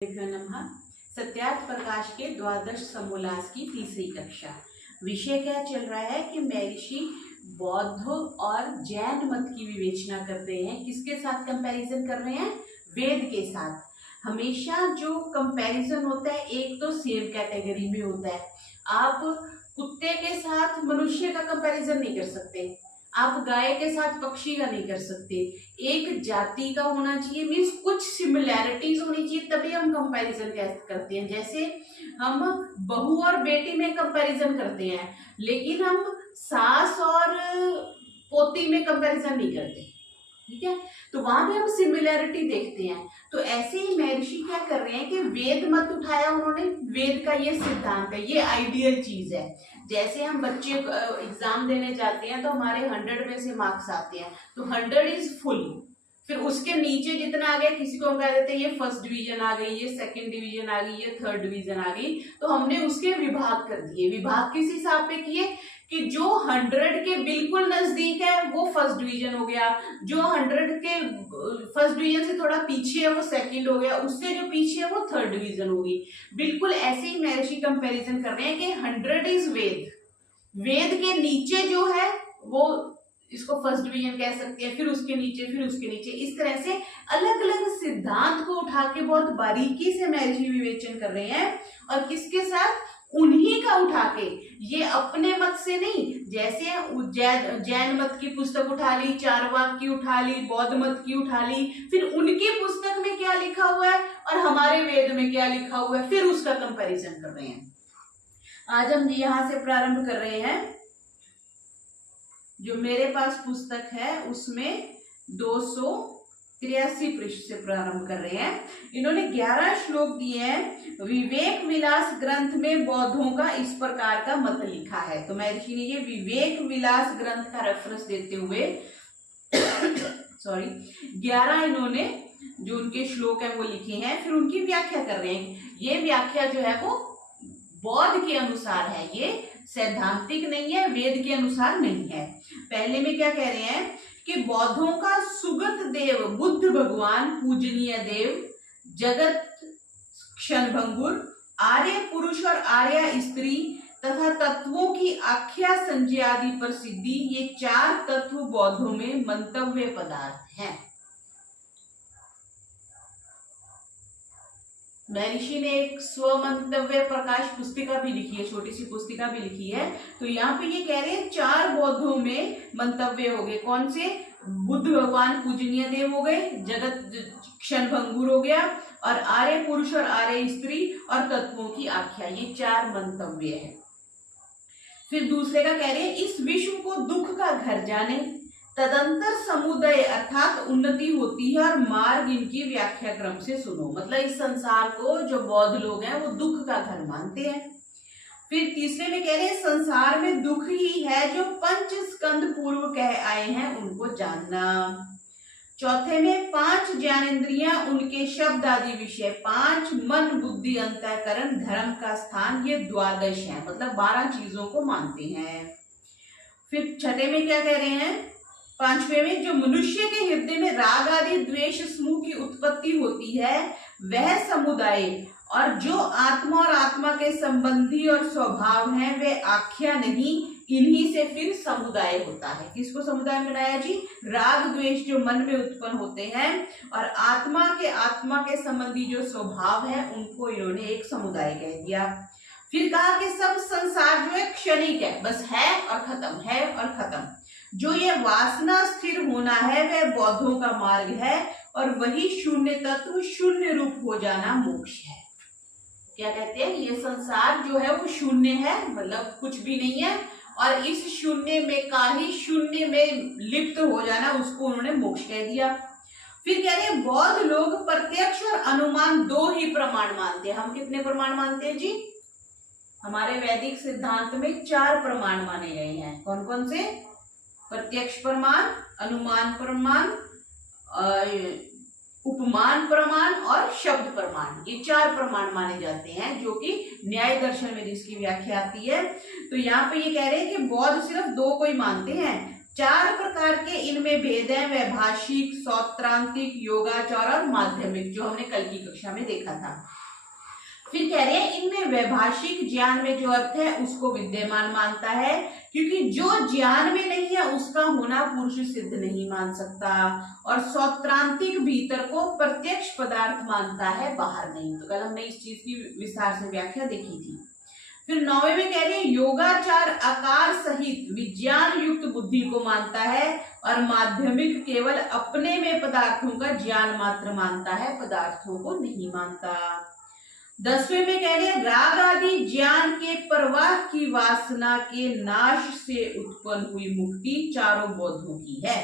नमः। सत्यार्थ प्रकाश के द्वादश समोल्लास की तीसरी कक्षा। विषय क्या चल रहा है कि महर्षि बौद्ध और जैन मत की विवेचना कर रहे हैं। किसके साथ कंपैरिजन कर रहे हैं? वेद के साथ। हमेशा जो कंपैरिजन होता है एक तो सेम कैटेगरी में होता है। आप कुत्ते के साथ मनुष्य का कंपैरिजन नहीं कर सकते, आप गाय के साथ पक्षी का नहीं कर सकते। एक जाति का होना चाहिए, मीन्स कुछ सिमिलैरिटीज होनी चाहिए, तभी हम कंपैरिजन करते हैं। जैसे हम बहू और बेटी में कंपैरिजन करते हैं, लेकिन हम सास और पोती में कंपैरिजन नहीं करते। ठीक है, तो वहां भी हम सिमिलैरिटी देखते हैं। तो ऐसे ही महर्षि क्या कर रहे हैं कि वेद मत उठाया उन्होंने। वेद का ये सिद्धांत है, ये आइडियल चीज है। जैसे हम बच्चे एग्जाम देने जाते हैं तो हमारे 100 में से मार्क्स आते हैं, तो 100 इज फुल। फिर उसके नीचे जितना आ गया, किसी को हम कह देते हैं ये फर्स्ट डिवीजन आ गई, ये सेकंड डिवीजन आ गई, ये थर्ड डिवीजन आ गई, तो हमने उसके विभाग कर दिए। विभाग किस हिसाब पे किए कि जो 100 के बिल्कुल नजदीक है वो फर्स्ट डिवीजन हो गया, जो 100 के फर्स्ट डिवीजन से थोड़ा पीछे है वो सेकंड हो गया, उससे जो पीछे है वो थर्ड डिवीजन होगी। बिल्कुल ऐसे ही महर्षि कंपैरिजन कर रहे हैं कि 100 इज वेद, वेद के नीचे जो है वो इसको फर्स्ट डिवीजन कह सकते हैं, फिर उसके नीचे, फिर उसके नीचे। इस तरह से अलग अलग सिद्धांत को उठा के बहुत बारीकी से महर्षि विवेचन कर रहे हैं। और किसके साथ? उन्हीं का उठा के, ये अपने मत से नहीं। जैसे जैन मत की पुस्तक उठा ली, चारवाक की उठा ली, बौद्ध मत की उठा ली, फिर उनकी पुस्तक में क्या लिखा हुआ है और हमारे वेद में क्या लिखा हुआ है, फिर उसका कंपैरिजन कर रहे हैं। आज हम यहां से प्रारंभ कर रहे हैं। जो मेरे पास पुस्तक है उसमें 283 पृष्ठ से प्रारंभ कर रहे हैं। इन्होंने 11 श्लोक दिए हैं। विवेक विलास ग्रंथ में बौद्धों का इस प्रकार का मत लिखा है। तो महर्षि ने ये विवेक विलास ग्रंथ का रेफरेंस देते हुए 11 इन्होंने जो उनके श्लोक है वो लिखे हैं, फिर उनकी व्याख्या कर रहे हैं। ये व्याख्या जो है वो बौद्ध के अनुसार है, ये सैद्धांतिक नहीं है, वेद के अनुसार नहीं है। पहले में क्या कह रहे हैं कि बौद्धों का सुगत देव बुद्ध भगवान, पूजनीय देव, जगत क्षणभंगुर, आर्य पुरुष और आर्य स्त्री तथा तत्वों की आख्या संज्ञा आदि प्रसिद्धि, ये 4 तत्व बौद्धों में मंतव्य पदार्थ हैं। महर्षि ने एक स्वमंतव्य प्रकाश पुस्तिका भी लिखी है, छोटी सी पुस्तिका भी लिखी है। तो यहाँ पे ये कह रहे हैं 4 बौद्धों में मंतव्य हो गए। कौन से? बुद्ध भगवान पूजनीय देव हो गए, जगत क्षणभंगुर हो गया, और आर्य पुरुष और आर्य स्त्री और तत्वों की आख्या, ये 4 मंतव्य है। फिर दूसरे का कह रहे हैं इस विश्व को दुख का घर जाने, तदंतर समुदय अर्थात उन्नति होती है और मार्ग इनकी व्याख्या क्रम से सुनो। मतलब इस संसार को जो बौद्ध लोग हैं वो दुख का घर मानते हैं। फिर तीसरे में कह रहे हैं संसार में दुख ही है जो 5 स्कंद पूर्व कह आए हैं उनको जानना। चौथे में 5 ज्ञानेंद्रियां, उनके शब्द आदि विषय, 5 मन बुद्धि अंतःकरण धर्म का स्थान, ये 12 है, मतलब 12 चीजों को मानते हैं। फिर छठे में क्या कह रहे हैं? 5वें में जो मनुष्य के हृदय में राग आदि द्वेष समूह की उत्पत्ति होती है वह समुदाय, और जो आत्मा और आत्मा के संबंधी और स्वभाव हैं वे आख्या नहीं, इन्हीं से फिर समुदाय होता है। किसको समुदाय बनाया जी? राग द्वेष जो मन में उत्पन्न होते हैं और आत्मा के संबंधी जो स्वभाव है उनको इन्होंने एक समुदाय कह दिया। फिर कहा कि सब संसार जो है क्षणिक है, बस है और खत्म, है और खत्म। जो ये वासना स्थिर होना है वह बौद्धों का मार्ग है, और वही शून्य तत्व, शून्य रूप हो जाना मोक्ष है। क्या कहते हैं? ये संसार जो है वो शून्य है, मतलब कुछ भी नहीं है, और इस शून्य में का ही शून्य में लिप्त हो जाना, उसको उन्होंने मोक्ष कह दिया। फिर कह रहे हैं बौद्ध लोग प्रत्यक्ष और अनुमान 2 ही प्रमाण मानते हैं। हम कितने प्रमाण मानते हैं जी? हमारे वैदिक सिद्धांत में 4 प्रमाण माने गए हैं। कौन कौन से? प्रत्यक्ष प्रमाण, अनुमान प्रमाण, उपमान प्रमाण और शब्द प्रमाण, ये 4 प्रमाण माने जाते हैं, जो कि न्याय दर्शन में जिसकी व्याख्या आती है। तो यहाँ पे ये कह रहे हैं कि बौद्ध सिर्फ 2 को ही मानते हैं, 4 प्रकार के इनमें भेद है, वैभाषिक, सौत्रांतिक, योगाचार और माध्यमिक, जो हमने कल की कक्षा में देखा था। फिर कह रहे हैं इनमें वैभाषिक ज्ञान में जो अर्थ है उसको विद्यमान मानता है, क्योंकि जो ज्ञान में नहीं है उसका होना पुरुष सिद्ध नहीं मान सकता। और सौत्रांतिक भीतर को प्रत्यक्ष पदार्थ मानता है, बाहर नहीं। तो कल हमने इस चीज की विस्तार से व्याख्या देखी थी। फिर 9वें में कह रहे हैं योगाचार आकार सहित विज्ञान युक्त बुद्धि को मानता है, और माध्यमिक केवल अपने में पदार्थों का ज्ञान मात्र मानता है, पदार्थों को नहीं मानता। 10वें में कह रहे हैं राग आदि ज्ञान के प्रवाह की वासना के नाश से उत्पन्न हुई मुक्ति चारों बौद्धों की है।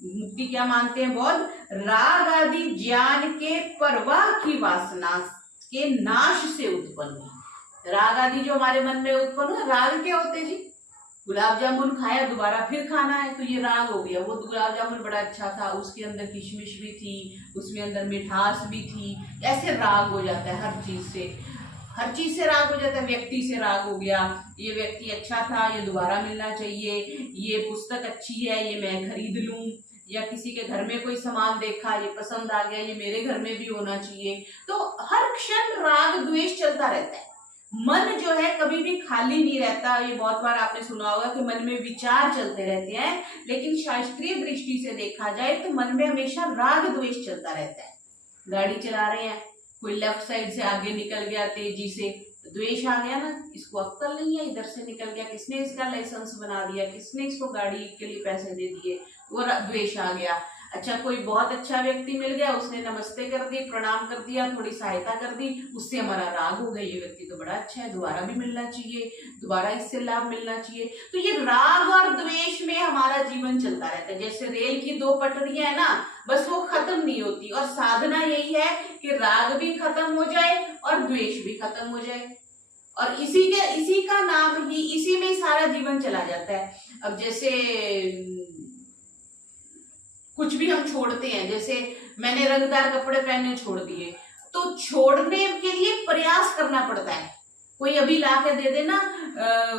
मुक्ति क्या मानते हैं बौद्ध? राग आदि ज्ञान के प्रवाह की वासना के नाश से उत्पन्न हुई। राग आदि जो हमारे मन में उत्पन्न हुआ, राग क्या होते जी? गुलाब जामुन खाया, दोबारा फिर खाना है, तो ये राग हो गया। वो गुलाब जामुन बड़ा अच्छा था, उसके अंदर किशमिश भी थी, उसमें अंदर मिठास भी थी, ऐसे राग हो जाता है हर चीज से। हर चीज से राग हो जाता है। व्यक्ति से राग हो गया, ये व्यक्ति अच्छा था, ये दोबारा मिलना चाहिए, ये पुस्तक अच्छी है, ये मैं खरीद लूं, या किसी के घर में कोई सामान देखा, ये पसंद आ गया, ये मेरे घर में भी होना चाहिए। तो हर क्षण राग द्वेष चलता रहता है। मन जो है कभी भी खाली नहीं रहता। ये बहुत बार आपने सुना होगा कि मन में विचार चलते रहते हैं, लेकिन शास्त्रीय दृष्टि से देखा जाए तो मन में हमेशा राग द्वेष चलता रहता है। गाड़ी चला रहे हैं, कोई लेफ्ट साइड से आगे निकल गया तेजी से, तो द्वेष आ गया ना, इसको अक्ल नहीं है, इधर से निकल गया, किसने इसका लाइसेंस बना दिया, किसने इसको गाड़ी के लिए पैसे दे दिए, वो द्वेष आ गया। अच्छा, कोई बहुत अच्छा व्यक्ति मिल गया, उसने नमस्ते कर दी, प्रणाम कर दिया, थोड़ी सहायता कर दी, उससे हमारा राग हो गया, ये व्यक्ति तो बड़ा अच्छा है, दोबारा भी मिलना चाहिए, दोबारा इससे लाभ मिलना चाहिए। तो ये राग और द्वेष में हमारा जीवन चलता रहता है। जैसे रेल की 2 पटरियां है ना, बस वो खत्म नहीं होती। और साधना यही है कि राग भी खत्म हो जाए और द्वेष भी खत्म हो जाए, और इसी का नाम ही, इसी में सारा जीवन चला जाता है। अब जैसे कुछ भी हम छोड़ते हैं, जैसे मैंने रंगदार कपड़े पहनने छोड़ दिए, तो छोड़ने के लिए प्रयास करना पड़ता है। कोई अभी ला के दे देना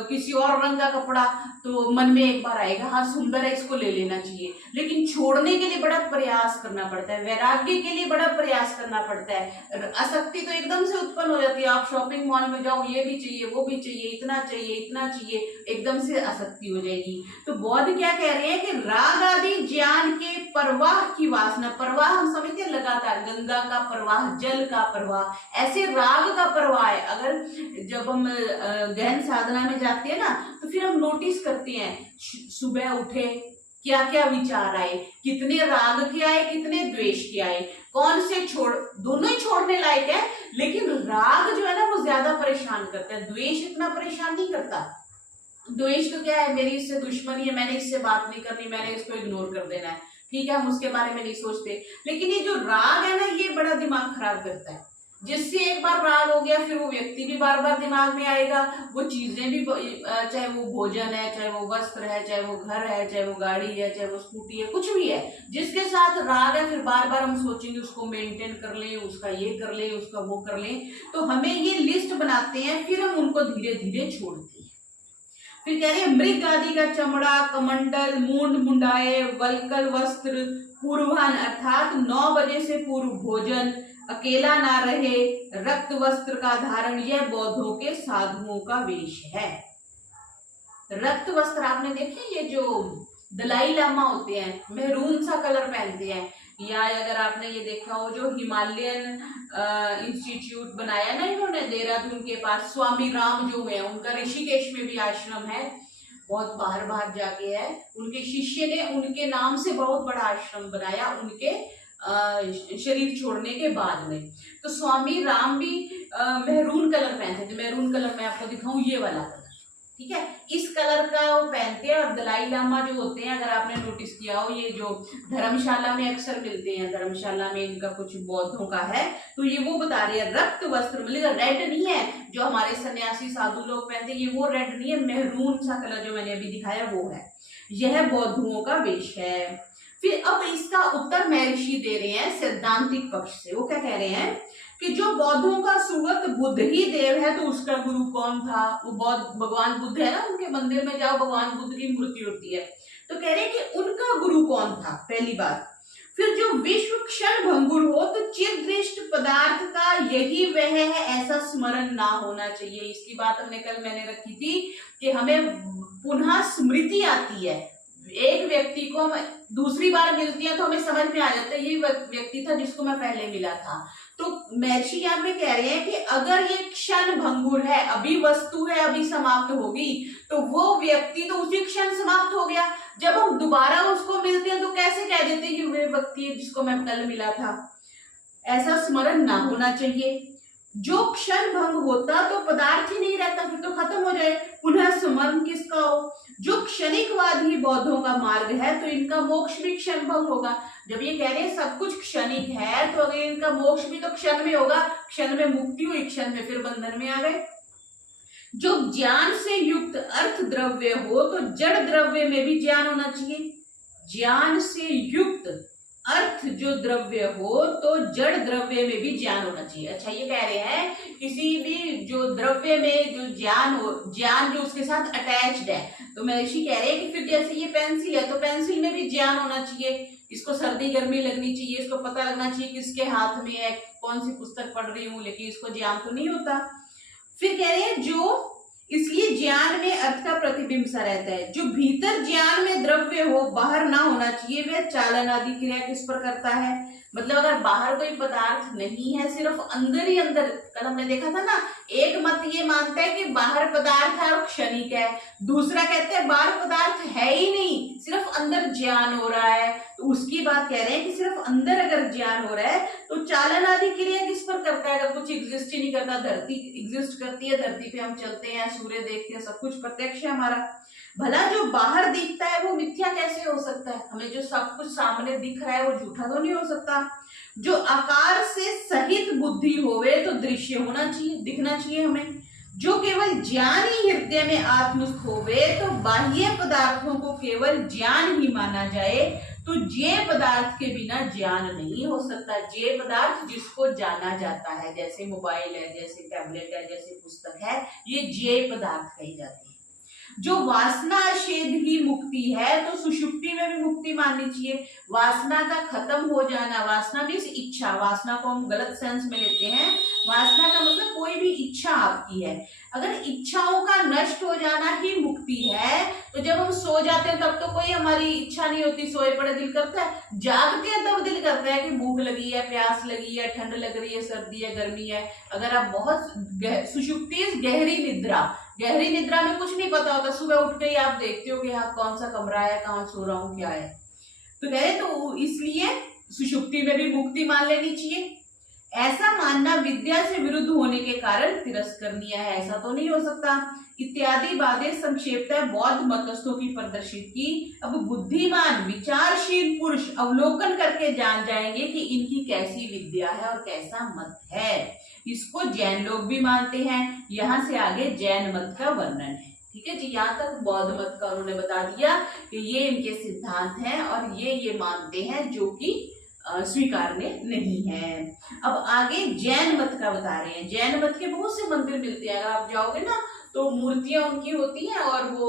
किसी और रंग का कपड़ा, तो मन में एक बार आएगा हाँ सुंदर है, इसको ले लेना चाहिए, लेकिन छोड़ने के लिए बड़ा प्रयास करना पड़ता है। वैराग्य के लिए बड़ा प्रयास करना पड़ता है। आसक्ति तो एकदम से उत्पन्न हो जाती है। आप शॉपिंग मॉल में जाओ, ये भी चाहिए, वो भी चाहिए, इतना चाहिए, इतना चाहिए, एकदम से आसक्ति हो जाएगी। तो बौद्ध क्या कह रहे हैं कि राग आदि ज्ञान के प्रवाह की वासना, प्रवाह हम समझते हैं लगातार, गंगा का प्रवाह, जल का प्रवाह, ऐसे राग का प्रवाह है। अगर जब हम गहन साधना में जाते हैं ना, तो फिर हम नोटिस करते हैं सुबह उठे क्या क्या विचार आए, कितने राग के आए, कितने द्वेष के आए, कौन से दोनों ही छोड़ने लायक है, लेकिन राग जो है ना वो ज्यादा परेशान करता है, द्वेष इतना परेशान नहीं करता। द्वेष तो क्या है, मेरी इससे दुश्मनी है, मैंने इससे बात नहीं करनी, मैंने इसको इग्नोर कर देना है, ठीक है, हम उसके बारे में नहीं सोचते। लेकिन ये जो राग है ना, ये बड़ा दिमाग खराब करता है। जिससे एक बार राग हो गया, फिर वो व्यक्ति भी बार बार दिमाग में आएगा, वो चीजें भी, चाहे वो भोजन है, चाहे वो वस्त्र है, चाहे वो घर है, चाहे वो गाड़ी है, चाहे वो स्कूटी है, कुछ भी है जिसके साथ राग है, फिर बार बार हम सोचेंगे उसको मेंटेन कर लें, उसका ये कर लें, उसका वो कर लें। तो हमें ये लिस्ट बनाते हैं, फिर हम उनको धीरे धीरे छोड़ते हैं। फिर कह रहे हैं मृग आदि का चमड़ा, कमंडल, मूंड मुंडाए, वल्कल वस्त्र, पूर्वाह्न अर्थात 9 बजे से पूर्व भोजन, अकेला ना रहे, रक्त वस्त्र का धारण, यह बौद्धों के साधुओं का वेश है। रक्त वस्त्र आपने देखे, ये जो दलाई लामा होते हैं मेहरून सा कलर पहनते हैं, या अगर आपने ये देखा हो जो हिमालयन इंस्टीट्यूट बनाया ना इन्होंने देहरादून के पास, स्वामी राम जो है, उनका ऋषिकेश में भी आश्रम है, बहुत बाहर बाहर जाके है, उनके शिष्य ने उनके नाम से बहुत बड़ा आश्रम बनाया उनके शरीर छोड़ने के बाद में। तो स्वामी राम भी मेहरून कलर पहनते थे। मेहरून कलर मैं आपको दिखाऊं, ये वाला कलर, ठीक है, इस कलर का वो पहनते हैं। और दलाई लामा जो होते हैं, अगर आपने नोटिस किया हो, ये जो धर्मशाला में अक्सर मिलते हैं, धर्मशाला में इनका कुछ बौद्धों का है, तो ये वो बता रहे हैं रक्त वस्त्र, मतलब रेड नहीं है जो हमारे सन्यासी साधु लोग पहनते हैं, ये वो रेड नहीं है, मेहरून सा कलर जो मैंने अभी दिखाया वो है, यह बौद्धों का वेश है। फिर अब इसका उत्तर महर्षि दे रहे हैं सैद्धांतिक पक्ष से। वो क्या कह रहे हैं कि जो बौद्धों का सुगत बुद्ध ही देव है, तो उसका गुरु कौन था? वो बौद्ध भगवान बुद्ध है ना, उनके मंदिर में जाओ, भगवान बुद्ध की मूर्ति होती है। तो कह रहे हैं कि उनका गुरु कौन था, पहली बात। फिर जो विश्व क्षण भंगुर हो तो चिरदृष्ट पदार्थ का यही वह है, ऐसा स्मरण ना होना चाहिए। इसकी बात हमने कल मैंने रखी थी कि हमें पुनः स्मृति आती है, एक व्यक्ति को हम दूसरी बार मिलती है तो हमें समझ में आ जाता है ये व्यक्ति था जिसको मैं पहले मिला था। तो महर्षि यहाँ पे कह रहे हैं कि अगर ये क्षण भंगुर है, अभी वस्तु है, अभी समाप्त होगी, तो वो व्यक्ति तो उसी क्षण समाप्त हो गया। जब हम दोबारा उसको मिलते हैं तो कैसे कह देते हैं कि वे व्यक्ति है जिसको मैं कल मिला था, ऐसा स्मरण ना होना चाहिए। जो क्षण भंग होता तो पदार्थ ही नहीं रहता, फिर तो खत्म हो जाए, पुनः स्मरण किसका हो। जो क्षणिकवादी बौद्धों का मार्ग है तो इनका मोक्ष भी क्षण भंग होगा। जब ये कह रहे हैं सब कुछ क्षणिक है तो अगर इनका मोक्ष भी तो क्षण में होगा, क्षण में मुक्ति हुई, क्षण में फिर बंधन में आ गए। जो ज्ञान से युक्त अर्थ द्रव्य हो तो जड़ द्रव्य में भी ज्ञान होना चाहिए। ज्ञान से युक्त अर्थ जो द्रव्य हो तो जड़ द्रव्य में भी ज्ञान होना चाहिए। अच्छा, ये कह रहे हैं किसी भी जो द्रव्य में जो ज्ञान हो, ज्ञान जो उसके साथ अटैच्ड है, तो महर्षि कह रहे हैं कि फिर जैसे ये पेंसिल है तो पेंसिल में भी ज्ञान होना चाहिए। इसको सर्दी गर्मी लगनी चाहिए, इसको पता लगना चाहिए किसके हाथ में है, कौन सी पुस्तक पढ़ रही हूँ, लेकिन इसको ज्ञान तो नहीं होता। फिर कह रहे हैं जो इसलिए ज्ञान में अर्थ का प्रतिबिंब सा रहता है। जो भीतर ज्ञान में द्रव्य हो, बाहर ना होना चाहिए, वह चालन आदि क्रिया किस पर करता है। मतलब अगर बाहर कोई पदार्थ नहीं है, सिर्फ अंदर ही अंदर, कल हमने देखा था ना, एक मत ये मानता है कि बाहर पदार्थ है और क्षणिक है, दूसरा कहते हैं बाहर पदार्थ है ही नहीं, सिर्फ अंदर ज्ञान हो रहा है। तो उसकी बात कह रहे हैं कि सिर्फ अंदर अगर ज्ञान हो रहा है तो चालन आदि क्रिया किस पर करता है। अगर कुछ एग्जिस्ट ही नहीं करता, धरती एग्जिस्ट करती है, धरती पे हम चलते हैं, सूर्य देखते हैं, सब कुछ प्रत्यक्ष है हमारा, भला जो बाहर दिखता है वो मिथ्या कैसे हो सकता है। हमें जो सब कुछ सामने दिख रहा है वो झूठा तो नहीं हो सकता। जो आकार से सहित बुद्धि होवे तो दृश्य होना चाहिए, दिखना चाहिए हमें। जो केवल ज्ञान ही हृदय में आत्मस्थ होवे तो बाह्य पदार्थों को केवल ज्ञान ही माना जाए, तो जे पदार्थ के बिना ज्ञान नहीं हो सकता। जे पदार्थ जिसको जाना जाता है, जैसे मोबाइल है, जैसे टैबलेट है, जैसे पुस्तक है, ये जे पदार्थ कही जाती है। जो वासना छेद ही मुक्ति है तो सुषुप्ति में भी मुक्ति माननी चाहिए। वासना का खत्म हो जाना, वासना मीन्स इच्छा, वासना को हम गलत सेंस में लेते हैं। वासना का मतलब कोई भी इच्छा आपकी है, अगर इच्छाओं का नष्ट हो जाना ही मुक्ति है। तो जब हम सो जाते हैं तब तो कोई हमारी इच्छा नहीं होती, सोए पड़े दिल करता है, जागते हैं तब दिल करता है कि भूख लगी है, प्यास लगी है, ठंड लग रही है, सर्दी है, गर्मी है। अगर आप बहुत सुषुप्ति गहरी निद्रा, गहरी निद्रा में कुछ नहीं पता होता, सुबह उठ के ही आप देखते हो कि हाँ कौन सा कमरा है, कहाँ सो रहा हूँ, क्या है। तो कह रहे तो इसलिए सुषुप्ति में भी मुक्ति मान लेनी चाहिए। ऐसा मानना विद्या से विरुद्ध होने के कारण तिरस्करणीय है, ऐसा तो नहीं हो सकता। इत्यादि बातें संक्षेपतः बौद्ध मतस्थों की प्रदर्शित की। अब बुद्धिमान विचारशील पुरुष अवलोकन करके जान जाएंगे कि इनकी कैसी विद्या है और कैसा मत है। इसको जैन लोग भी मानते हैं। यहाँ से आगे जैन मत का वर्णन है। ठीक है जी, यहाँ तक बौद्ध मत का उन्होंने बता दिया कि ये इनके सिद्धांत हैं और ये मानते हैं जो कि स्वीकारने नहीं है। अब आगे जैन मत का बता रहे हैं। जैन मत के बहुत से मंदिर मिलते हैं, अगर आप जाओगे ना तो मूर्तियां उनकी होती हैं और वो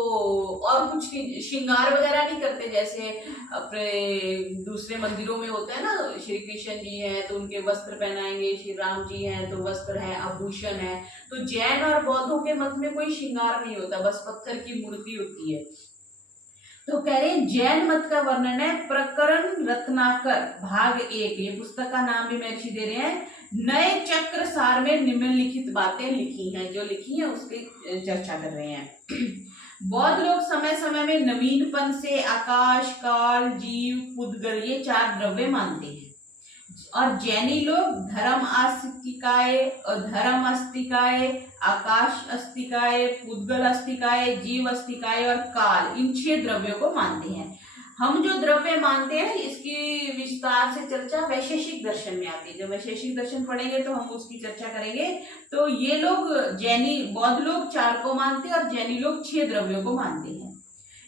और कुछ श्रृंगार वगैरह नहीं करते, जैसे अपने दूसरे मंदिरों में होता है ना, श्री कृष्ण जी हैं तो उनके वस्त्र पहनाएंगे, श्री राम जी हैं तो वस्त्र है, आभूषण है। तो जैन और बौद्धों के मत में कोई श्रृंगार नहीं होता, बस पत्थर की मूर्ति होती है। तो कह रहे हैं जैन मत का वर्णन है प्रकरण रत्नाकर भाग 1, ये पुस्तक का नाम भी महर्षि दे रहे हैं। नए चक्र सार में निम्नलिखित बातें लिखी हैं, जो लिखी है उसकी चर्चा कर रहे हैं। बौद्ध लोग समय समय में नवीनपन से आकाश, काल, जीव, पुद्गल ये 4 द्रव्य मानते हैं। और जैनी लोग धर्म आस्तिकाय, धर्म अस्तिकाय, आकाश अस्तिकाय, पुद्गल अस्तिकाय, जीव अस्तिकाय और काल, इन 6 द्रव्यों को मानते हैं। हम जो द्रव्य मानते हैं इसकी विस्तार से चर्चा वैशेषिक दर्शन में आती है। जब वैशेषिक दर्शन पढ़ेंगे तो हम उसकी चर्चा करेंगे। तो ये लोग जैनी, बौद्ध लोग 4 को मानते हैं और जैनी लोग 6 द्रव्यों को मानते हैं।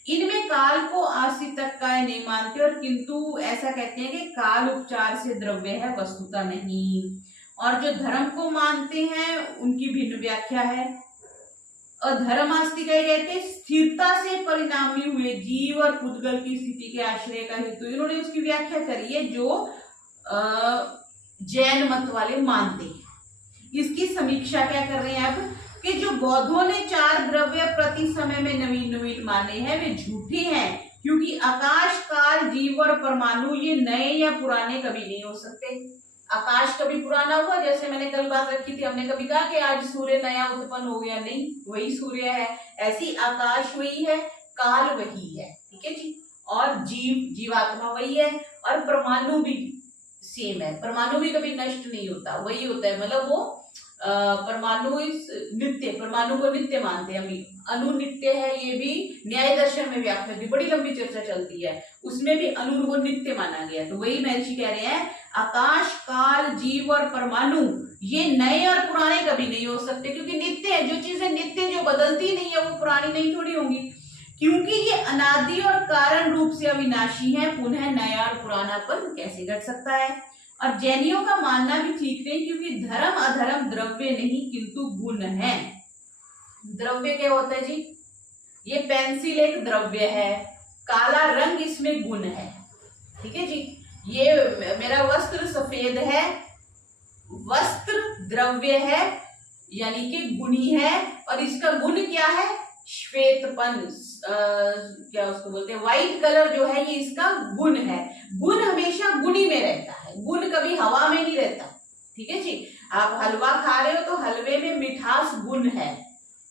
इनमें काल को आस्तिकाय नहीं मानते और किंतु ऐसा कहते हैं कि काल उपचार से द्रव्य है, वस्तुता नहीं। और जो धर्म को मानते हैं उनकी भिन्न व्याख्या है। अधर्मास्ति कहे गए थे स्थिरता से परिणामी हुए जीव और पुद्गल की स्थिति के आश्रय का हेतु। इन्होंने उसकी व्याख्या करी है जो जैन मत वाले मानते हैं। इसकी समीक्षा क्या कर रहे हैं अब कि जो बौद्धों ने 4 द्रव्य प्रति समय में नवीन नवीन माने हैं वे झूठे हैं, क्योंकि आकाश, काल, जीव और परमाणु ये नए या पुराने कभी नहीं हो सकते। आकाश कभी पुराना हुआ, जैसे मैंने कल बात रखी थी, हमने कभी कहा कि आज सूर्य नया उत्पन्न हो गया, नहीं, वही सूर्य है। ऐसी आकाश वही है, काल वही है, ठीक है जी, और जीवात्मा वही है, और परमाणु भी सेम है। परमाणु भी कभी नष्ट नहीं होता, वही होता है, मतलब वो परमाणु इस नित्य, परमाणु को नित्य मानते हैं हम। अणु नित्य है, ये भी न्याय दर्शन में व्याख्या थी, बड़ी लंबी चर्चा चलती है, उसमें भी अणु को नित्य माना गया। तो वही महर्षि कह रहे हैं आकाश, काल, जीव और परमाणु ये नए और पुराने कभी नहीं हो सकते, क्योंकि नित्य है। जो चीजें नित्य, जो बदलती नहीं है, वो पुरानी नहीं थोड़ी होंगी, क्योंकि ये अनादि और कारण रूप से अविनाशी है। पुनः नया और पुरानापन कैसे घट सकता है? और जैनियों का मानना भी ठीक नहीं, क्योंकि धर्म अधर्म द्रव्य नहीं किंतु गुण है। द्रव्य क्या होता है जी? ये पेंसिल एक द्रव्य है, काला रंग इसमें गुण है, ठीक है जी। ये मेरा वस्त्र सफेद है, वस्त्र द्रव्य है यानी कि गुणी है, और इसका गुण क्या है? श्वेतपन, क्या उसको बोलते हैं, व्हाइट कलर जो है, ये इसका गुण है। गुण हमेशा गुणी में रहता है, गुण कभी हवा में नहीं रहता, ठीक है जी। आप हलवा खा रहे हो तो हलवे में मिठास गुण है,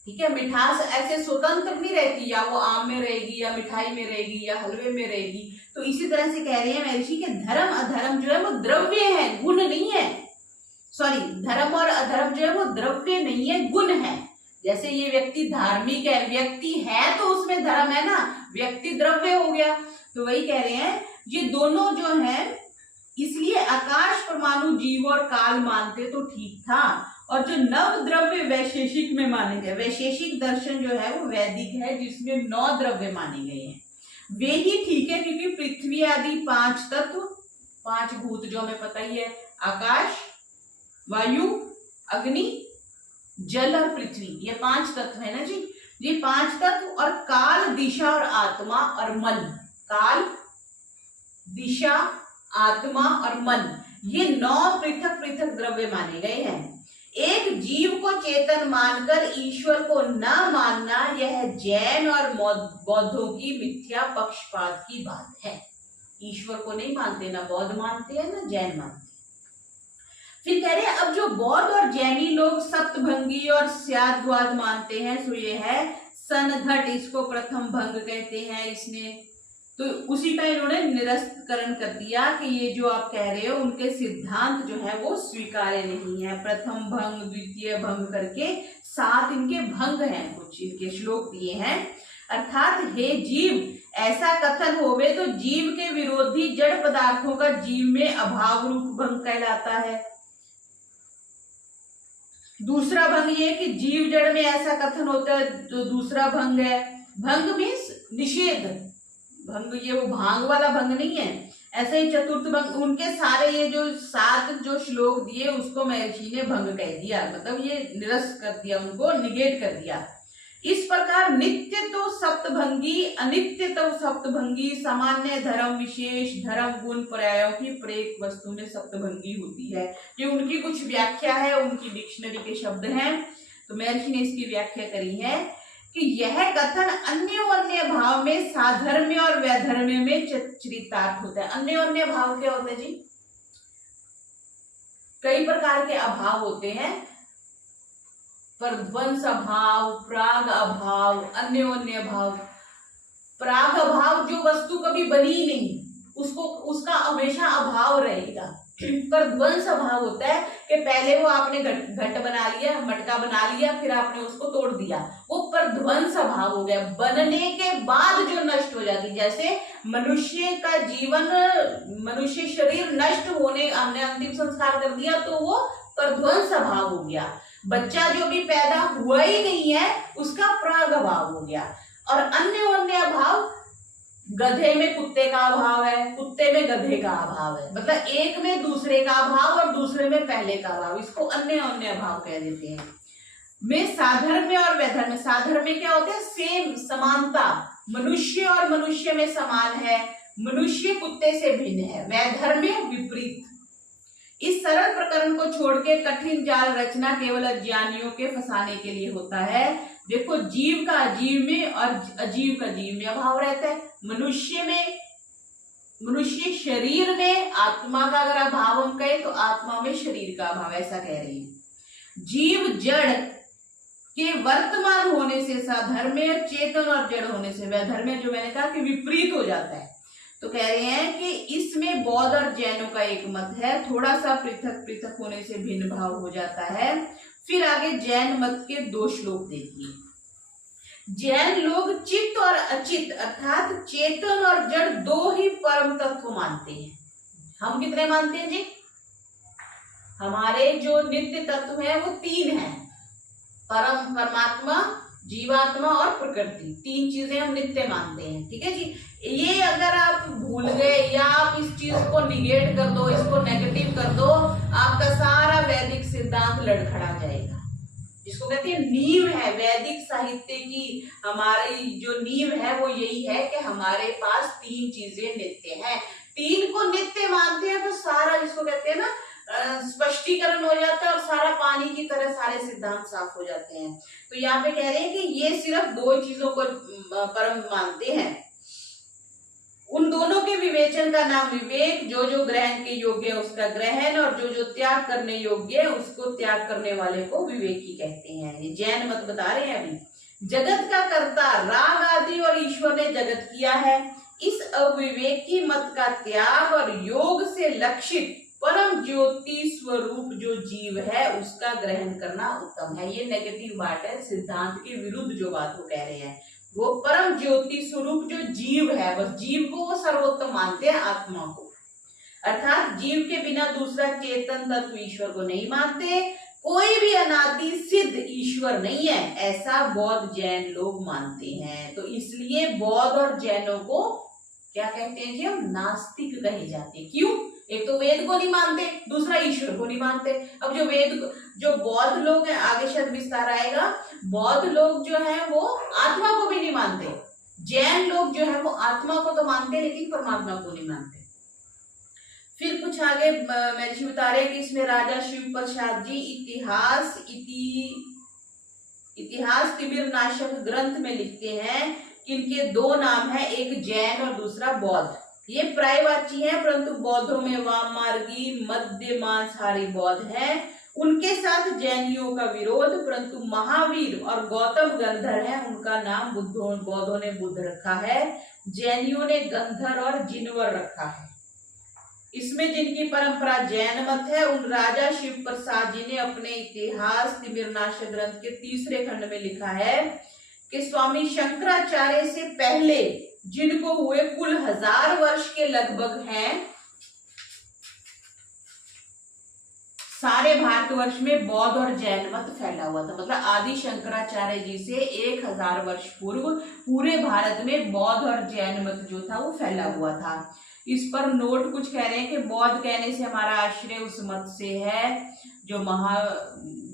ठीक है। मिठास ऐसे स्वतंत्र नहीं रहती, या वो आम में रहेगी, या मिठाई में रहेगी, या हलवे में रहेगी। तो इसी तरह से कह रहे हैं महर्षि कि धर्म अधर्म जो है वो द्रव्य है, गुण नहीं है। सॉरी, धर्म और अधर्म जो है वो द्रव्य नहीं है, गुण है। जैसे ये व्यक्ति धार्मिक है, व्यक्ति है तो उसमें धर्म है ना, व्यक्ति द्रव्य हो गया। तो वही कह रहे हैं ये दोनों जो है, इसलिए आकाश, परमाणु, जीव और काल मानते तो ठीक था। और जो नव द्रव्य वैशेषिक में माने गए, वैशेषिक दर्शन जो है वो वैदिक है, जिसमें 9 द्रव्य माने गए हैं, वे ही ठीक है। क्योंकि पृथ्वी आदि 5 तत्व, 5 भूत जो हमें पता ही है, आकाश, वायु, अग्नि, जल और पृथ्वी, ये 5 तत्व है ना जी। ये 5 तत्व और काल, दिशा और आत्मा और मन, काल, दिशा, आत्मा और मन, ये 9 पृथक पृथक द्रव्य माने गए हैं। एक जीव को चेतन मानकर ईश्वर को न मानना, यह जैन और बौद्धों की मिथ्या पक्षपात की बात है। ईश्वर को नहीं मानते, ना बौद्ध मानते हैं ना जैन मानते। फिर कह रहे हैं अब जो बौद्ध और जैनी लोग सप्तभंगी और स्याद्वाद मानते हैं, सो ये है सनघट, इसको प्रथम भंग कहते हैं इसने। तो उसी का इन्होंने निरस्तकरण कर दिया कि ये जो आप कह रहे हो उनके सिद्धांत जो है वो स्वीकार्य नहीं है। प्रथम भंग, द्वितीय भंग करके 7 इनके भंग हैं, कुछ इनके श्लोक दिए हैं। अर्थात हे जीव, ऐसा कथन होवे तो जीव के विरोधी जड़ पदार्थों का जीव में अभाव रूप भंग कहलाता है। दूसरा भंग ये कि जीव जड़ में ऐसा कथन होता है, तो दूसरा भंग है। भंग मीन्स निषेध, भंग ये वो भांग वाला भंग नहीं है। ऐसे ही चतुर्थ भंग, उनके सारे ये जो 7 जो श्लोक दिए उसको महर्षि ने भंग कह दिया, मतलब ये निरस्त कर दिया, उनको निगेट कर दिया। इस प्रकार नित्य तो सप्तभंगी, अनित्य तो सप्तभंगी, सामान्य धर्म, विशेष धर्म, गुण पर्यायों की प्रत्येक वस्तु में सप्तभंगी होती है। ये उनकी कुछ व्याख्या है, उनकी डिक्शनरी के शब्द हैं। तो महर्षि ने इसकी व्याख्या करी है कि यह कथन अन्योन्य भाव में साधर्म्य और वैधर्म्य में चरितार्थ होता है। अन्योन्य भाव क्या होता है जी? कई प्रकार के अभाव होते हैं, परध्वंस अभाव, प्राग अभाव, अन्योन्य भाव। प्राग अभाव, जो वस्तु कभी बनी नहीं उसको, उसका हमेशा अभाव रहेगा। पर ध्वंस अभाव होता है कि पहले वो आपने घट बना लिया, मटका बना लिया, फिर आपने उसको तोड़ दिया, वो पर ध्वंस अभाव हो गया। बनने के बाद जो नष्ट हो जाती, जैसे मनुष्य का जीवन, मनुष्य शरीर नष्ट होने, हमने अंतिम संस्कार कर दिया तो वो पर ध्वंस अभाव हो गया। बच्चा जो भी पैदा हुआ ही नहीं है उसका प्राग अभाव हो गया। और अन्य अभाव, गधे में कुत्ते का अभाव है, कुत्ते में गधे का अभाव है, मतलब एक में दूसरे का अभाव और दूसरे में पहले का अभाव, इसको अन्य अभाव कह देते हैं। में साधर्म्य और वैधर्म्य, साधर्म्य क्या होता है? सेम, समानता, मनुष्य और मनुष्य में समान है, मनुष्य कुत्ते से भिन्न है। वैधर्म्य विपरीत। इस सरल प्रकरण को छोड़ के कठिन जाल रचना केवल अज्ञानियों के फंसाने के लिए होता है। देखो, जीव का अजीव में और अजीव का जीव में अभाव रहता है। मनुष्य शरीर में आत्मा का अगर अभाव हम कहें तो आत्मा में शरीर का अभाव, ऐसा कह रहे हैं। जीव जड़ के वर्तमान होने से साधर्म्य, चेतन और जड़ होने से वैधर्म्य, जो मैंने कहा कि विपरीत हो जाता है। तो कह रहे हैं कि इसमें बौद्ध और जैनों का एक मत है, थोड़ा सा पृथक पृथक होने से भिन्न भाव हो जाता है। फिर आगे जैन मत के 2 श्लोक देखिए। जैन लोग चित्त और अचित्त अर्थात चेतन और जड़ 2 ही परम तत्व मानते हैं। हम कितने मानते हैं जी? हमारे जो नित्य तत्व है वो 3 हैं, परमात्मा, जीवात्मा और प्रकृति। 3 चीजें हम नित्य मानते हैं, ठीक है जी। ये अगर आप भूल गए या आप इस चीज को निगेट कर दो, इसको नेगेटिव कर दो, आपका सारा वैदिक सिद्धांत लड़खड़ा जाएगा। जिसको कहते हैं नींव है वैदिक साहित्य की, हमारी जो नींव है वो यही है कि हमारे पास 3 चीजें नित्य हैं। 3 को नित्य मानते हैं तो सारा, जिसको कहते हैं ना, स्पष्टीकरण हो जाता है और सारा पानी की तरह सारे सिद्धांत साफ हो जाते हैं। तो यहाँ पे कह रहे हैं कि ये सिर्फ 2 चीजों को परम मानते हैं। उन दोनों के विवेचन का नाम विवेक, जो जो ग्रहण के योग्य है उसका ग्रहण, और जो जो त्याग करने योग्य है उसको त्याग करने वाले को विवेकी कहते हैं। ये जैन मत बता रहे हैं। अभी जगत का कर्ता राग आदि और ईश्वर ने जगत किया है। इस अविवेकी मत का त्याग और योग से लक्षित परम ज्योति स्वरूप जो जीव है उसका ग्रहण करना उत्तम है। ये नेगेटिव बात है, सिद्धांत के विरुद्ध जो बात वो कह रहे हैं। वो परम ज्योति स्वरूप जो जीव है, बस जीव को वो सर्वोत्तम मानते हैं, आत्मा को। अर्थात जीव के बिना दूसरा चेतन तत्व ईश्वर को नहीं मानते। कोई भी अनादि सिद्ध ईश्वर नहीं है, ऐसा बौद्ध जैन लोग मानते हैं। तो इसलिए बौद्ध और जैनों को क्या कहते हैं जी? हम नास्तिक कहे जाते हैं। क्यों? एक तो वेद को नहीं मानते, दूसरा ईश्वर को नहीं मानते। अब जो बौद्ध लोग हैं, आगे शायद विस्तार आएगा, बौद्ध लोग जो हैं वो आत्मा को भी नहीं मानते। जैन लोग जो है वो आत्मा को तो मानते लेकिन परमात्मा को नहीं मानते। फिर कुछ आगे महर्षि बता रहे हैं कि इसमें राजा शिव प्रसाद जी इतिहास तिमिर नाशक ग्रंथ में लिखते हैं कि इनके 2 नाम है, एक जैन और दूसरा बौद्ध। ये प्रायवाची है, परंतु बौद्धों में वाम मार्गी मध्य मांसाहारी बौद्ध है। उनके साथ जैनियों का विरोध, परंतु महावीर और गौतम गंधर है, उनका नाम बौद्धों ने बुद्ध रखा है, जैनियों ने गंधर और जिनवर रखा है। इसमें जिनकी परंपरा जैन मत है, उन राजा शिव प्रसाद जी ने अपने इतिहास तिमिरनाशक ग्रंथ के 3 खंड में लिखा है कि स्वामी शंकराचार्य से पहले जिनको हुए कुल 1000 वर्ष के लगभग हैं, सारे भारतवर्ष में बौद्ध और जैन मत फैला हुआ था। मतलब आदि शंकराचार्य जी से 1000 वर्ष पूर्व पूरे भारत में बौद्ध और जैन मत जो था वो फैला हुआ था। इस पर नोट कुछ कह रहे हैं कि बौद्ध कहने से हमारा आश्रय उस मत से है जो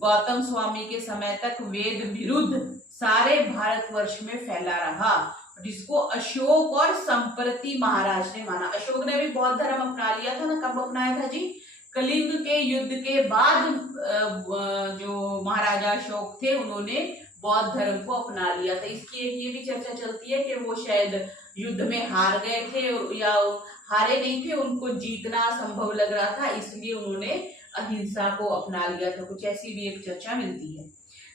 गौतम स्वामी के समय तक वेद विरुद्ध सारे भारतवर्ष में फैला रहा, जिसको अशोक और संप्रति महाराज ने माना। अशोक ने भी बौद्ध धर्म अपना लिया था ना, कब अपनाया था जी? कलिंग के युद्ध के बाद जो महाराजा अशोक थे उन्होंने बौद्ध धर्म को अपना लिया था। इसकी एक ये भी चर्चा चलती है कि वो शायद युद्ध में हार गए थे या हारे नहीं थे, उनको जीतना संभव लग रहा था, इसलिए उन्होंने अहिंसा को अपना लिया था। कुछ ऐसी भी एक चर्चा मिलती है।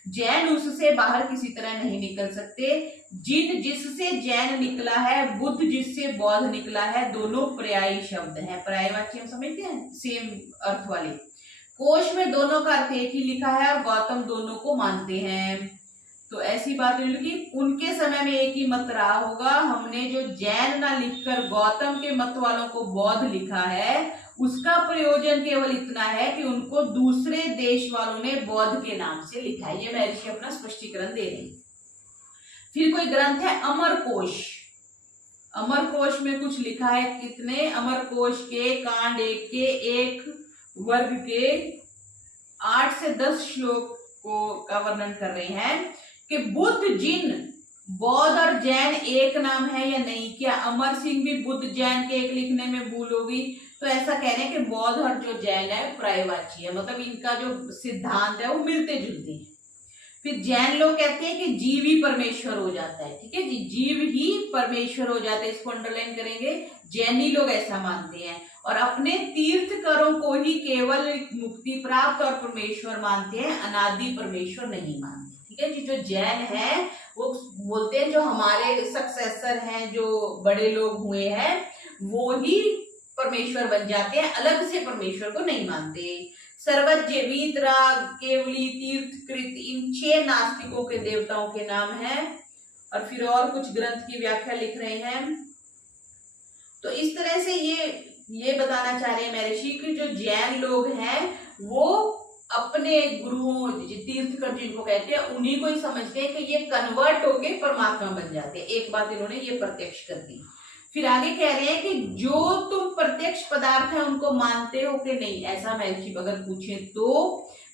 जैन उससे बाहर किसी तरह नहीं निकल सकते। जिन जिससे जैन निकला है, बुद्ध जिससे बौद्ध निकला है, दोनों पर्यायी शब्द हैं। पर्यायवाची हम समझते हैं, सेम अर्थ वाले। कोश में दोनों का अर्थ एक ही लिखा है और गौतम दोनों को मानते हैं। तो ऐसी बात कि उनके समय में एक ही मत रहा होगा। हमने जो जैन ना लिखकर गौतम के मत वालों को बौद्ध लिखा है, उसका प्रयोजन केवल इतना है कि उनको दूसरे देश वालों ने बौद्ध के नाम से लिखा है। ये महर्षि अपना स्पष्टीकरण दे रहे हैं। फिर कोई ग्रंथ है अमरकोश। अमरकोश में कुछ लिखा है, कितने? अमरकोश के कांड 1 के 1 वर्ग के 8 से 10 श्लोक का वर्णन कर रहे हैं कि बुद्ध जिन बौद्ध और जैन एक नाम है या नहीं, क्या अमर सिंह भी बुद्ध जैन के एक लिखने में भूल होगी? तो ऐसा कह रहे हैं कि बौद्ध और जो जैन है पर्यायवाची है, मतलब इनका जो सिद्धांत है वो मिलते जुलते हैं। फिर जैन लोग कहते हैं कि जीव ही परमेश्वर हो जाता है, ठीक है जी, जीव ही परमेश्वर हो जाता है, इसको अंडरलाइन करेंगे। जैनी लोग ऐसा मानते हैं और अपने तीर्थकरों को ही केवल मुक्ति प्राप्त और परमेश्वर मानते हैं, अनादि परमेश्वर नहीं मानते, ठीक है जी। जो जैन है वो बोलते हैं जो हमारे सक्सेसर हैं, जो बड़े लोग हुए हैं, वो ही परमेश्वर बन जाते हैं, अलग से परमेश्वर को नहीं मानते। सर्वज्ञ, वीतराग, केवली, तीर्थकृत, इन 6 नास्तिकों के देवताओं के नाम हैं। और फिर और कुछ ग्रंथ की व्याख्या लिख रहे हैं। तो इस तरह से ये बताना चाह रहे हैं महर्षि कि जो जैन लोग हैं वो अपने गुरुओं, तीर्थकर जिनको कहते हैं, उन्हीं को ही समझते हैं कि ये कन्वर्ट होके परमात्मा बन जाते हैं। एक बात इन्होंने ये प्रत्यक्ष कर दी। फिर आगे कह रहे हैं कि जो तुम प्रत्यक्ष पदार्थ है उनको मानते हो कि नहीं, ऐसा महर्षि अगर पूछे तो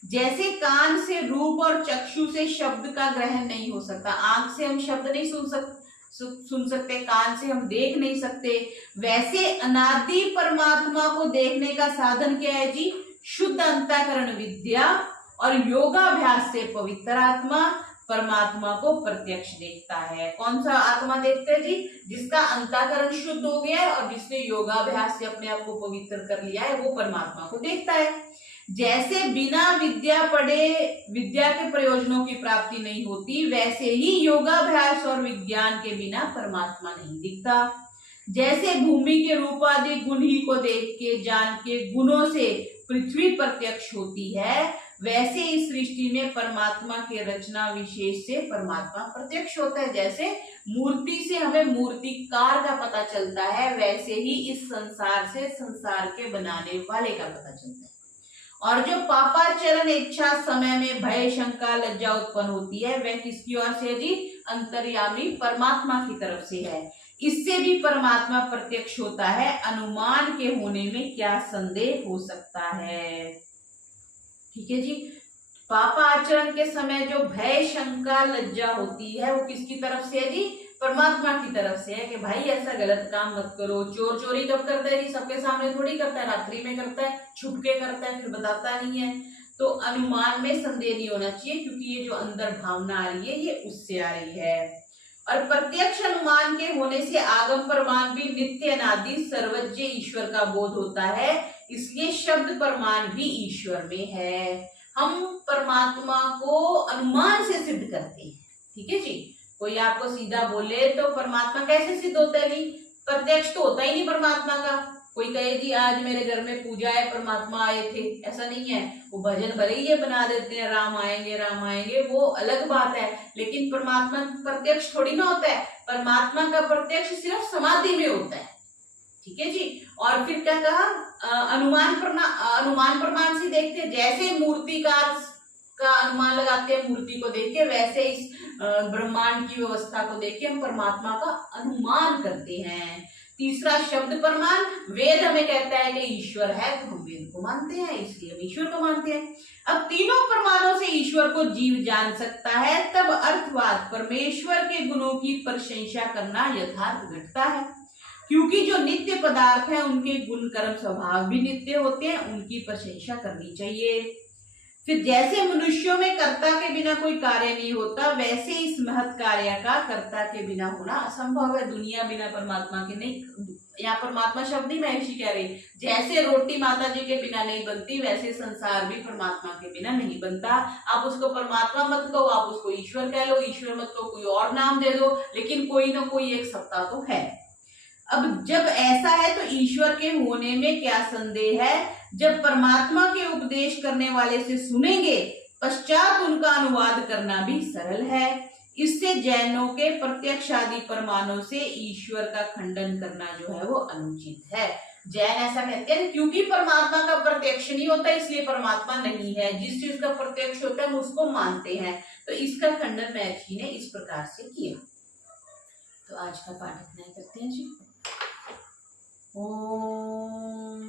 जैसे कान से रूप और चक्षु से शब्द का ग्रहण नहीं हो सकता, आंख से हम शब्द नहीं सुन सकते, कान से हम देख नहीं सकते, वैसे अनादि परमात्मा को देखने का साधन क्या है जी? शुद्ध अंतःकरण विद्या और योगाभ्यास से पवित्र आत्मा परमात्मा को प्रत्यक्ष देखता है। कौन सा आत्मा देखता है जी? जिसका अंतःकरण शुद्ध हो गया है और जिसने योगाभ्यास से अपने आप को पवित्र कर लिया है, वो परमात्मा को देखता है। जैसे बिना विद्या पढ़े विद्या के प्रयोजनों की प्राप्ति नहीं होती, वैसे ही योगाभ्यास और विज्ञान के बिना परमात्मा नहीं दिखता। जैसे भूमि के रूप आदि गुण ही को देख के जान के गुणों से पृथ्वी प्रत्यक्ष होती है, वैसे इस सृष्टि में परमात्मा के रचना विशेष से परमात्मा प्रत्यक्ष होता है। जैसे मूर्ति से हमें मूर्तिकार का पता चलता है, वैसे ही इस संसार से संसार के बनाने वाले का पता चलता है। और जो पापाचरण इच्छा समय में भय, शंका, लज्जा उत्पन्न होती है, वह किसकी ओर से जी? अंतर्यामी परमात्मा की तरफ से है। इससे भी परमात्मा प्रत्यक्ष होता है, अनुमान के होने में क्या संदेह हो सकता है? ठीक है जी। पाप आचरण के समय जो भय, शंका, लज्जा होती है वो किसकी तरफ से है जी? परमात्मा की तरफ से है कि भाई ऐसा गलत काम मत करो। चोर चोरी कब करता है जी? सबके सामने थोड़ी करता है, रात्रि में करता है, छुप के करता है, फिर बताता नहीं है। तो अनुमान में संदेह नहीं होना चाहिए, क्योंकि ये जो अंदर भावना आ रही है ये उससे आ रही है। और प्रत्यक्ष अनुमान के होने से आगम प्रमाण भी नित्य अनादि सर्वज्ञ ईश्वर का बोध होता है, इसलिए शब्द प्रमाण भी ईश्वर में है। हम परमात्मा को अनुमान से सिद्ध करते हैं, ठीक है जी। कोई आपको सीधा बोले तो परमात्मा कैसे सिद्ध होता है जी? प्रत्यक्ष तो होता ही नहीं परमात्मा का। कोई कहे जी आज मेरे घर में पूजा है, परमात्मा आए थे, ऐसा नहीं है। वो भजन भले ही ये बना देते हैं, राम आएंगे, वो अलग बात है, लेकिन परमात्मा प्रत्यक्ष थोड़ी ना होता है। परमात्मा का प्रत्यक्ष सिर्फ समाधि में होता है, ठीक है जी। और फिर क्या कहा? अनुमान प्रमाण से देखते हैं, जैसे मूर्तिकार का अनुमान लगाते हैं मूर्ति को देख के, वैसे इस ब्रह्मांड की व्यवस्था को देख के हम परमात्मा का अनुमान करते हैं। तीसरा शब्द प्रमाण, वेद हमें कहता है कि ईश्वर है, तो हम वेद को मानते हैं, इसलिए हम ईश्वर को मानते हैं। अब तीनों प्रमाणों से ईश्वर को जीव जान सकता है, तब अर्थवाद परमेश्वर के गुणों की प्रशंसा करना यथार्थ घटता है, क्योंकि जो नित्य पदार्थ हैं उनके गुण कर्म स्वभाव भी नित्य होते हैं, उनकी प्रशंसा करनी चाहिए। फिर जैसे मनुष्यों में कर्ता के बिना कोई कार्य नहीं होता, वैसे इस महत् कार्य का कर्ता के बिना होना असंभव है। दुनिया बिना परमात्मा के नहीं, यहाँ परमात्मा शब्द ही महर्षि कह रहे, जैसे रोटी माता जी के बिना नहीं बनती, वैसे संसार भी परमात्मा के बिना नहीं बनता। आप उसको परमात्मा मत कहो, आप उसको ईश्वर कह लो, ईश्वर मत कहो, कोई और नाम दे दो, लेकिन कोई ना कोई एक सत्ता तो है। अब जब ऐसा है तो ईश्वर के होने में क्या संदेह है? जब परमात्मा के उपदेश करने वाले से सुनेंगे, पश्चात उनका अनुवाद करना भी सरल है। इससे जैनों के प्रत्यक्ष आदि प्रमाणों से ईश्वर का खंडन करना जो है वो अनुचित है। जैन ऐसा कहते हैं क्योंकि परमात्मा का प्रत्यक्ष नहीं होता इसलिए परमात्मा नहीं है, जिस चीज का प्रत्यक्ष होता है हम उसको मानते हैं। तो इसका खंडन महर्षि ने इस प्रकार से किया। तो आज का पाठ इतना ही करते हैं जी। ओम